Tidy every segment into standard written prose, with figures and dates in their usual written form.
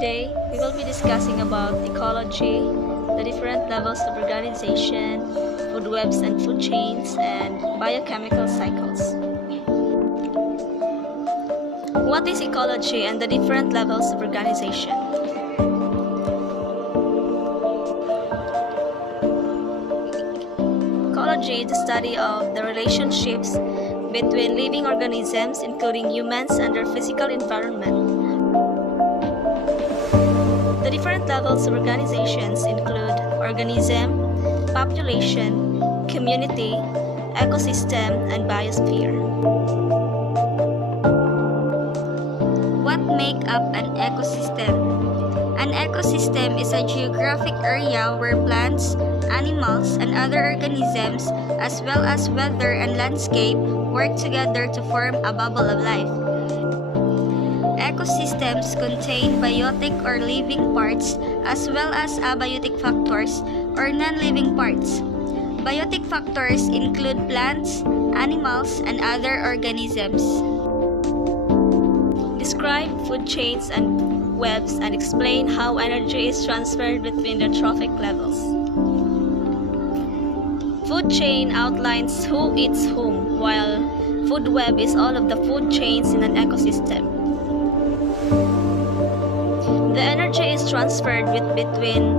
Today, we will be discussing about ecology, the different levels of organization, food webs and food chains, and biochemical cycles. What is ecology and the different levels of organization? Ecology is the study of the relationships between living organisms, including humans and their physical environment. The different levels of organizations include organism, population, community, ecosystem, and biosphere. What make up an ecosystem? An ecosystem is a geographic area where plants, animals, and other organisms, as well as weather and landscape, work together to form a bubble of life. Ecosystems contain biotic or living parts as well as abiotic factors or non-living parts. Biotic factors include plants, animals, and other organisms. Describe food chains and webs and explain how energy is transferred between the trophic levels. Food chain outlines who eats whom, while food web is all of the food chains in an ecosystem. The energy is transferred between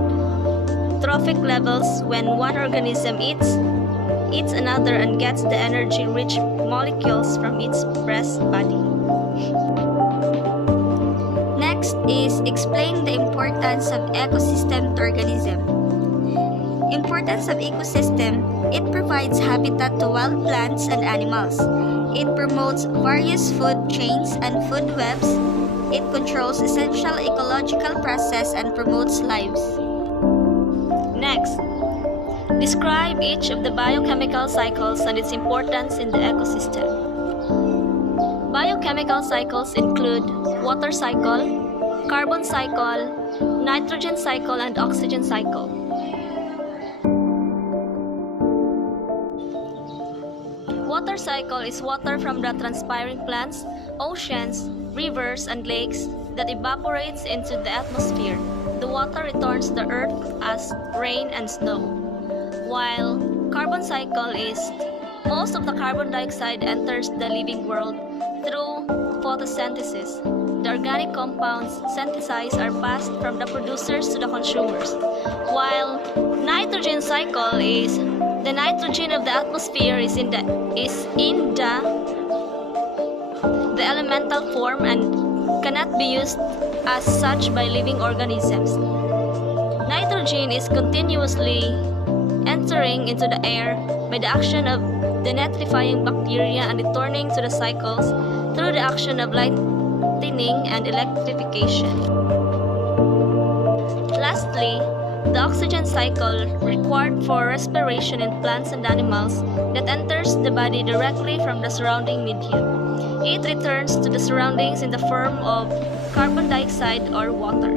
trophic levels when one organism eats another and gets the energy-rich molecules from its breast body. Next is explain the importance of ecosystem to organism. Importance of ecosystem: it provides habitat to wild plants and animals. It promotes various food chains and food webs. It controls essential ecological process and promotes lives. Next, describe each of the biochemical cycles and its importance in the ecosystem. Biochemical cycles include water cycle, carbon cycle, nitrogen cycle, and oxygen cycle. Water cycle is water from the transpiring plants, oceans, rivers, and lakes that evaporates into the atmosphere. The water returns to the earth as rain and snow. While carbon cycle is most of the carbon dioxide enters the living world through photosynthesis. The organic compounds synthesized are passed from the producers to the consumers. While nitrogen cycle is the nitrogen of the atmosphere is in the elemental form and cannot be used as such by living organisms. Nitrogen is continuously entering into the air by the action of the nitrifying bacteria and returning to the cycles through the action of lightning and electrification. Lastly, the oxygen cycle, required for respiration in plants and animals, that enters the body directly from the surrounding medium. It returns to the surroundings in the form of carbon dioxide or water.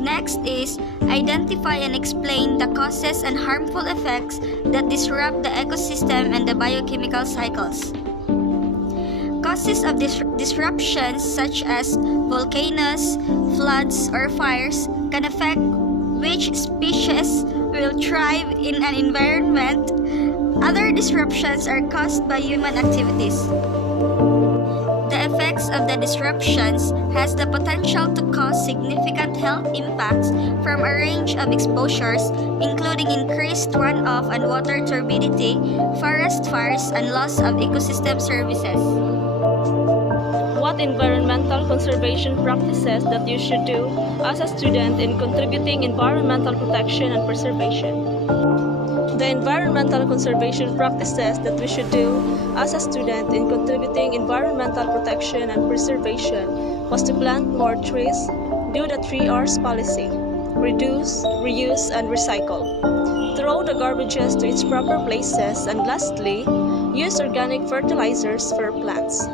Next is identify and explain the causes and harmful effects that disrupt the ecosystem and the biochemical cycles. Causes of disruptions such as volcanoes, floods, or fires can affect which species will thrive in an environment. Other disruptions are caused by human activities. The effects of the disruptions has the potential to cause significant health impacts from a range of exposures, including increased runoff and water turbidity, forest fires, and loss of ecosystem services. What environmental conservation practices that you should do as a student in contributing environmental protection and preservation? The environmental conservation practices that we should do as a student in contributing environmental protection and preservation was to plant more trees, do the 3 R's policy, reduce, reuse, and recycle, throw the garbages to its proper places, and lastly, use organic fertilizers for plants.